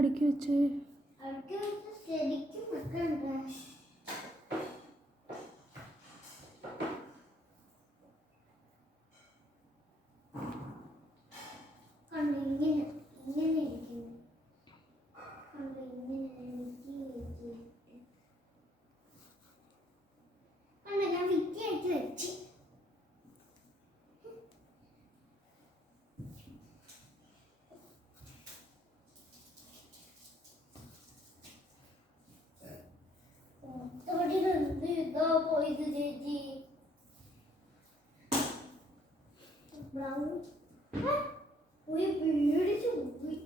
അടുക്കി വെച്ചേ? ശരിക്കും വെക്കണ്ട. പോയത് ചേച്ചി ബ്രൗൺ പോയി പേടിച്ചു പോയി.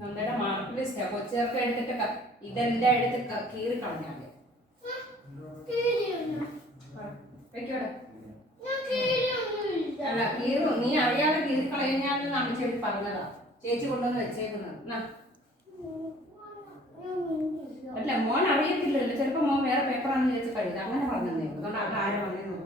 നമ്മുടെ മാർക്കിൽ കൊച്ചേർക്ക് എടുത്തിട്ട് ഇതെല്ലാം എടുത്ത് കീറി കളഞ്ഞാല് വെക്കോടെ അല്ല കീറും. നീ അറിയാതെ കീറി കളഞ്ഞാലും നമ്മൾ ചേച്ചി പറഞ്ഞതാ, ചേച്ചി കൊണ്ടുവന്ന് വെച്ചേക്കുന്നത്. അല്ല മോൻ അറിയത്തില്ലല്ലോ, ചിലപ്പോ മോൻ വേറെ പേപ്പറാണെന്ന് ചേച്ചി കഴിയുന്നത് അങ്ങനെ പറഞ്ഞതേ. അതുകൊണ്ട് അവിടെ ആരും വന്നേന്ന്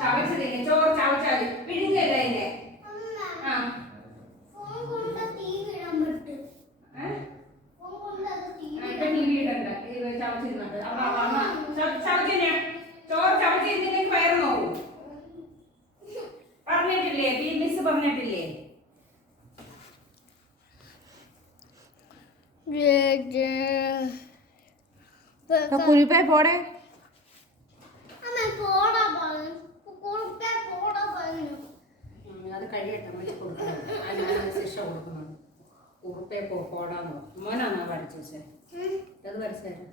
ചവച്ചതില്ലേ, ചോറ് ചവച്ചാല് പിഴിഞ്ഞല്ലേ അതിന്റെ. ഇപ്പൊ ടി വി ഇടണ്ട, ചവച്ചിരുന്നുണ്ട്. ചവച്ചില്ല ചോറ് ചവച്ചിരുന്നില്ലെങ്കിൽ വയറ് നോക്കും. പറഞ്ഞിട്ടില്ലേ മിസ് പറഞ്ഞിട്ടില്ലേ? കുരിപ്പേ പോടെ അത് കഴിയട്ടെ മതി കൊടുക്കണം. അതിന് ശിക്ഷ കൊടുക്കണം. കുറുപ്പേ പോടാന്നോ മോനാണോ പഠിച്ചേ? അത് വരച്ചേരാ.